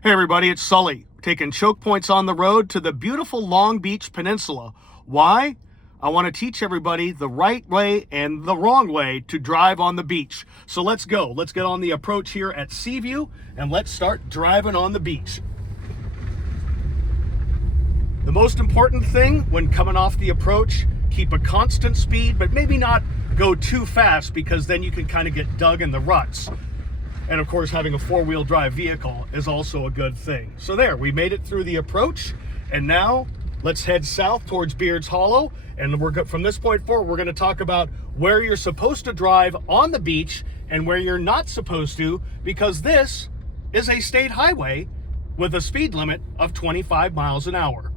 Hey everybody, it's Sully, taking choke points on the road to the beautiful Long Beach Peninsula. Why? I want to teach everybody the right way and the wrong way to drive on the beach. So let's go. Let's get on the approach here at Seaview and let's start driving on the beach. The most important thing when coming off the approach, keep a constant speed, but maybe not go too fast because then you can kind of get dug in the ruts. And of course, having a four-wheel drive vehicle is also a good thing. So there, we made it through the approach, and now let's head south towards Beards Hollow. And from this point forward, we're gonna talk about where you're supposed to drive on the beach and where you're not supposed to, because this is a state highway with a speed limit of 25 miles an hour.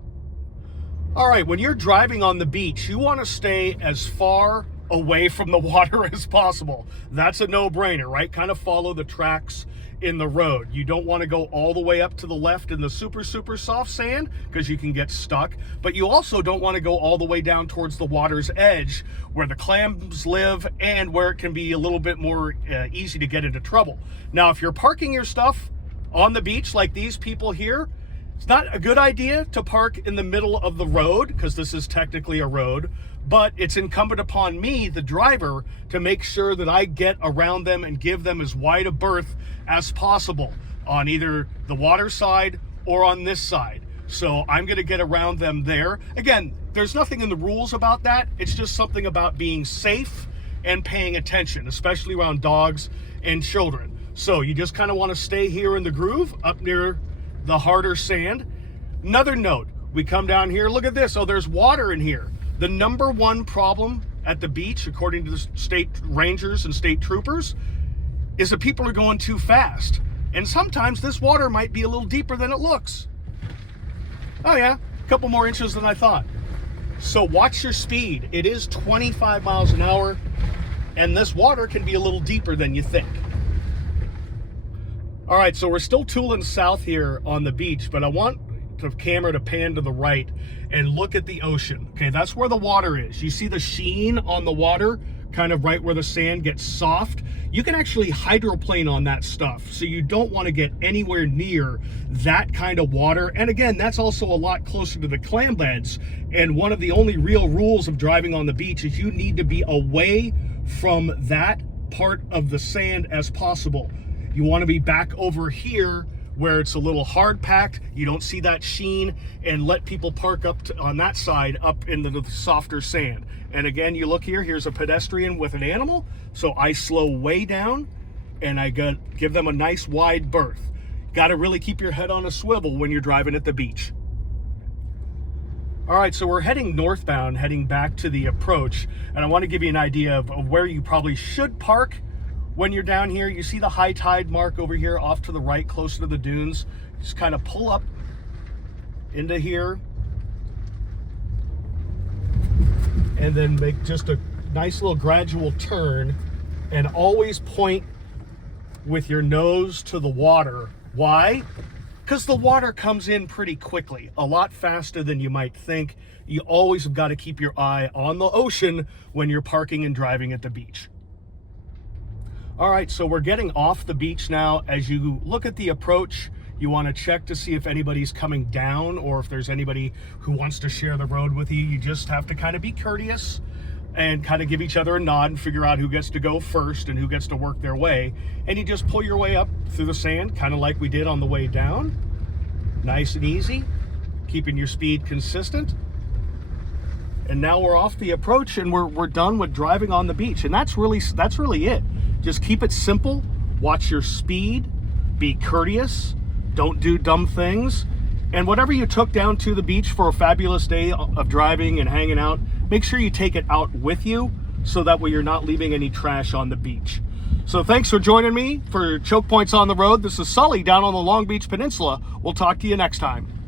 All right, when you're driving on the beach, you wanna stay as far away from the water as possible. That's a no-brainer, right? Kind of follow the tracks in the road. You don't want to go all the way up to the left in the super soft sand because you can get stuck, but you also don't want to go all the way down towards the water's edge where the clams live and where it can be a little bit more easy to get into trouble. Now, if you're parking your stuff on the beach like these people here, it's not a good idea to park in the middle of the road because this is technically a road, but it's incumbent upon me, the driver, to make sure that I get around them and give them as wide a berth as possible on either the water side or on this side. So I'm going to get around them there. Again, there's nothing in the rules about that. It's just something about being safe and paying attention, especially around dogs and children. So you just kind of want to stay here in the groove up near the harder sand. Another note, we come down here, look at this. Oh, there's water in here. The number one problem at the beach, according to the state rangers and state troopers, is that people are going too fast. And sometimes this water might be a little deeper than it looks. Oh yeah, a couple more inches than I thought. So watch your speed. It is 25 miles an hour, and this water can be a little deeper than you think. All right, so we're still tooling south here on the beach, but I want the camera to pan to the right and look at the ocean. Okay, that's where the water is. You see the sheen on the water, kind of right where the sand gets soft. You can actually hydroplane on that stuff, so you don't want to get anywhere near that kind of water. And again, that's also a lot closer to the clam beds. And one of the only real rules of driving on the beach is you need to be away from that part of the sand as possible. You want to be back over here where it's a little hard packed, you don't see that sheen, and let people park up on that side up into the softer sand. And again, you look here, here's a pedestrian with an animal, so I slow way down and I give them a nice wide berth. Got to really keep your head on a swivel when you're driving at the beach. All right, so we're heading northbound, heading back to the approach, and I want to give you an idea of where you probably should park when you're down here. You see the high tide mark over here off to the right, closer to the dunes. Just kind of pull up into here and then make just a nice little gradual turn, and always point with your nose to the water. Why? Because the water comes in pretty quickly, a lot faster than you might think. You always have got to keep your eye on the ocean when you're parking and driving at the beach. All right, so we're getting off the beach now. As you look at the approach, you want to check to see if anybody's coming down or if there's anybody who wants to share the road with you. You just have to kind of be courteous and kind of give each other a nod and figure out who gets to go first and who gets to work their way. And you just pull your way up through the sand, kind of like we did on the way down. Nice and easy, keeping your speed consistent. And now we're off the approach and we're done with driving on the beach. And that's really it. Just keep it simple, watch your speed, be courteous, don't do dumb things. And whatever you took down to the beach for a fabulous day of driving and hanging out, make sure you take it out with you so that way you're not leaving any trash on the beach. So thanks for joining me for Choke Points on the Road. This is Sully down on the Long Beach Peninsula. We'll talk to you next time.